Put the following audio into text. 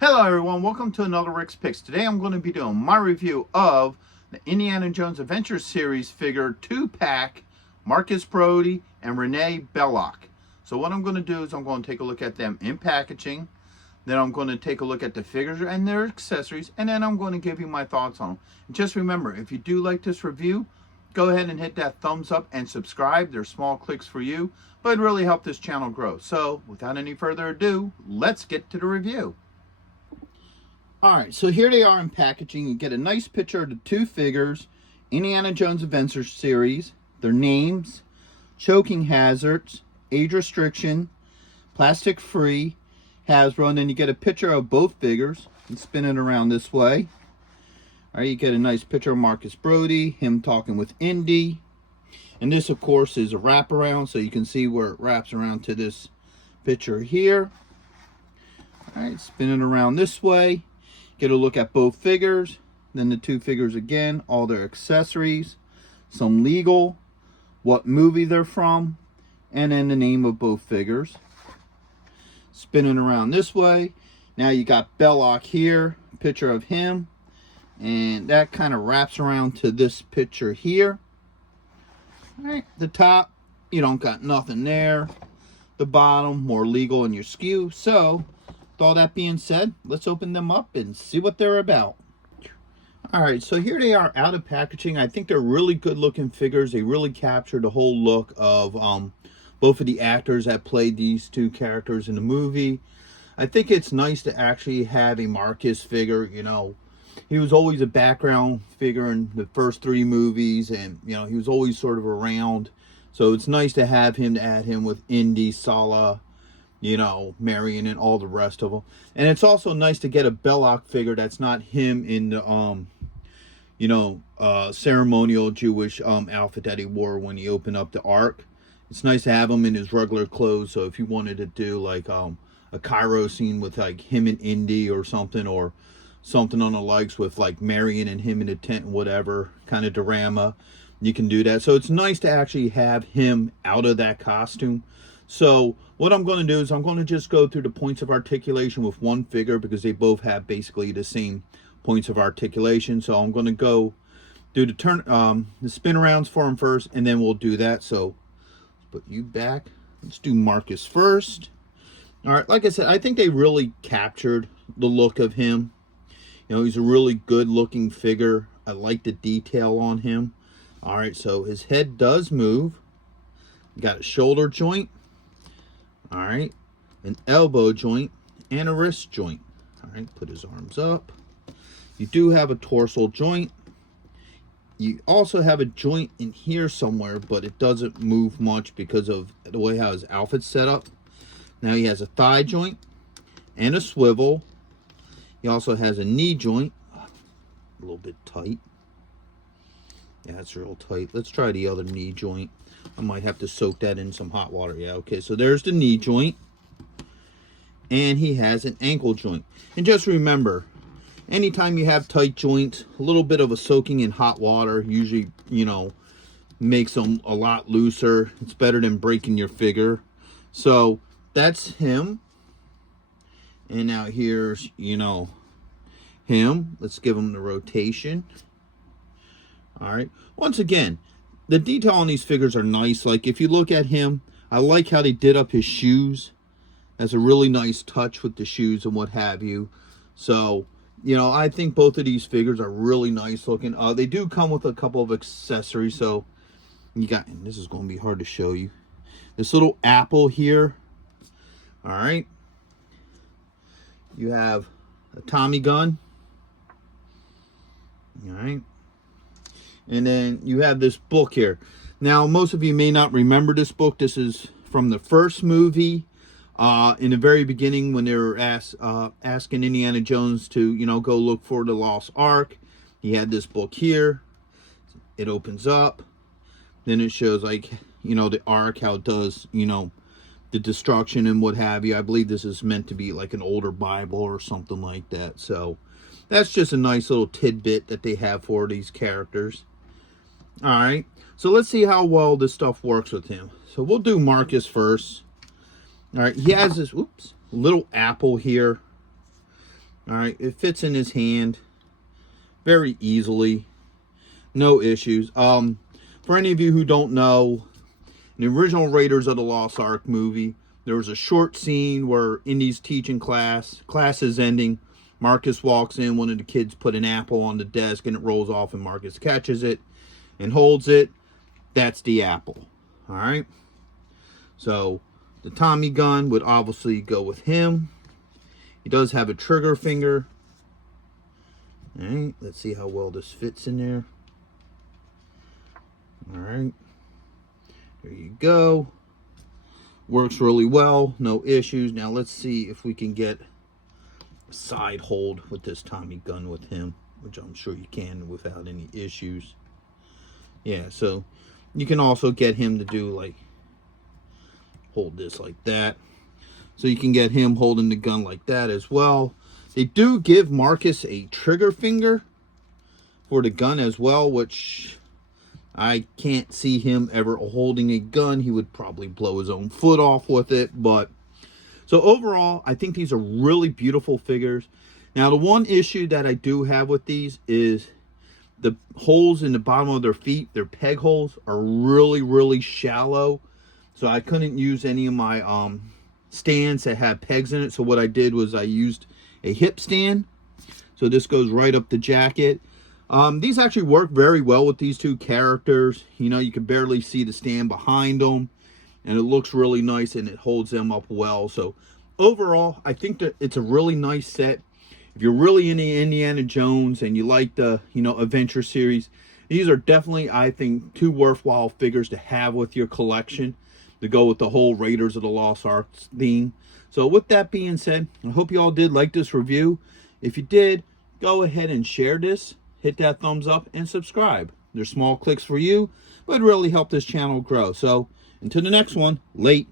Hello everyone, welcome to another Rick's Picks. Today I'm going to be doing my review of the Indiana Jones Adventure Series figure 2-pack Marcus Brody and René Belloq. So what I'm going to do is I'm going to take a look at them in packaging, then I'm going to take a look at the figures and their accessories, and then I'm going to give you my thoughts on them. And just remember, if you do like this review, go ahead and hit that thumbs up and subscribe. They're small clicks for you, but it really helps this channel grow. So without any further ado, let's get to the review. Alright, so here they are in packaging. You get a nice picture of the two figures, Indiana Jones Adventure Series, their names, choking hazards, age restriction, plastic free, Hasbro, and then you get a picture of both figures and spin it around this way. Alright, you get a nice picture of Marcus Brody, him talking with Indy. And this, of course, is a wraparound, so you can see where it wraps around to this picture here. Alright, spin it around this way. Get a look at both figures, then the two figures again, all their accessories, some legal, what movie they're from, and then the name of both figures. Spinning around this way. Now you got Belloq here, picture of him, and that kind of wraps around to this picture here. All right, the top, you don't got nothing there. The bottom, more legal in your SKU. So, with all that being said, let's open them up and see what they're about. Alright, so here they are out of packaging. I think they're really good looking figures. They really capture the whole look of both of the actors that played these two characters in the movie. I think it's nice to actually have a Marcus figure. You know, he was always a background figure in the first three movies, and you know, he was always sort of around. So it's nice to have him, to add him with Indy, Sala, you know, Marion, and all the rest of them. And it's also nice to get a Belloq figure that's not him in the you know, ceremonial Jewish outfit that he wore when he opened up the Ark. It's nice to have him in his regular clothes. So if you wanted to do like a Cairo scene with like him and Indy or something on the likes with like Marion and him in a tent and whatever kind of drama, you can do that. So it's nice to actually have him out of that costume. So what I'm going to do is I'm going to just go through the points of articulation with one figure, because they both have basically the same points of articulation. So I'm going to go do the spin arounds for him first, and then we'll do that. So let's put you back. Let's do Marcus first. All right, like I said, I think they really captured the look of him. You know, he's a really good looking figure. I like the detail on him. All right, so his head does move. You got a shoulder joint. All right, an elbow joint and a wrist joint. All right, put his arms up. You do have a torso joint. You also have a joint in here somewhere, but it doesn't move much because of the way how his outfit's set up. Now he has a thigh joint and a swivel. He also has a knee joint. A little bit tight. Yeah, it's real tight. Let's try the other knee joint. I might have to soak that in some hot water. Yeah, okay, so there's the knee joint. And he has an ankle joint. And just remember, anytime you have tight joints, a little bit of a soaking in hot water usually, you know, makes them a lot looser. It's better than breaking your figure. So that's him. And now here's, you know, him. Let's give him the rotation. All right. Once again, the detail on these figures are nice. Like if you look at him, I like how they did up his shoes. That's a really nice touch with the shoes and what have you. So, you know, I think both of these figures are really nice looking. They do come with a couple of accessories. So you got, and this is going to be hard to show you, this little apple here. All right. You have a Tommy gun. All right. And then you have this book here. Now, most of you may not remember this book. This is from the first movie. In the very beginning, when they were asking Indiana Jones to, you know, go look for the lost Ark. He had this book here. It opens up. Then it shows, like, you know, the Ark, how it does, you know, the destruction and what have you. I believe this is meant to be like an older Bible or something like that. So that's just a nice little tidbit that they have for these characters. All right, so let's see how well this stuff works with him. So we'll do Marcus first. All right, he has this little apple here. All right, it fits in his hand very easily. No issues. For any of you who don't know, in the original Raiders of the Lost Ark movie, there was a short scene where Indy's teaching class is ending. Marcus walks in, one of the kids put an apple on the desk and it rolls off and Marcus catches it and holds it. That's the apple. All right. So the Tommy gun would obviously go with him. He does have a trigger finger. All right. Let's see how well this fits in there. All right. There you go. Works really well. No issues. Now let's see if we can get a side hold with this Tommy gun with him, which I'm sure you can without any issues. Yeah, so you can also get him to do like hold this like that. So you can get him holding the gun like that as well. They do give Marcus a trigger finger for the gun as well, which I can't see him ever holding a gun. He would probably blow his own foot off with it. But so overall, I think these are really beautiful figures. Now, the one issue that I do have with these is the holes in the bottom of their feet, their peg holes, are really, really shallow. So I couldn't use any of my stands that had pegs in it. So what I did was I used a hip stand. So this goes right up the jacket. These actually work very well with these two characters. You know, you can barely see the stand behind them. And it looks really nice and it holds them up well. So overall, I think that it's a really nice set. If you're really into Indiana Jones and you like the, you know, adventure series, these are definitely, I think, two worthwhile figures to have with your collection to go with the whole Raiders of the Lost Ark theme. So with that being said, I hope you all did like this review. If you did, go ahead and share this. Hit that thumbs up and subscribe. They're small clicks for you, but really help this channel grow. So until the next one, late.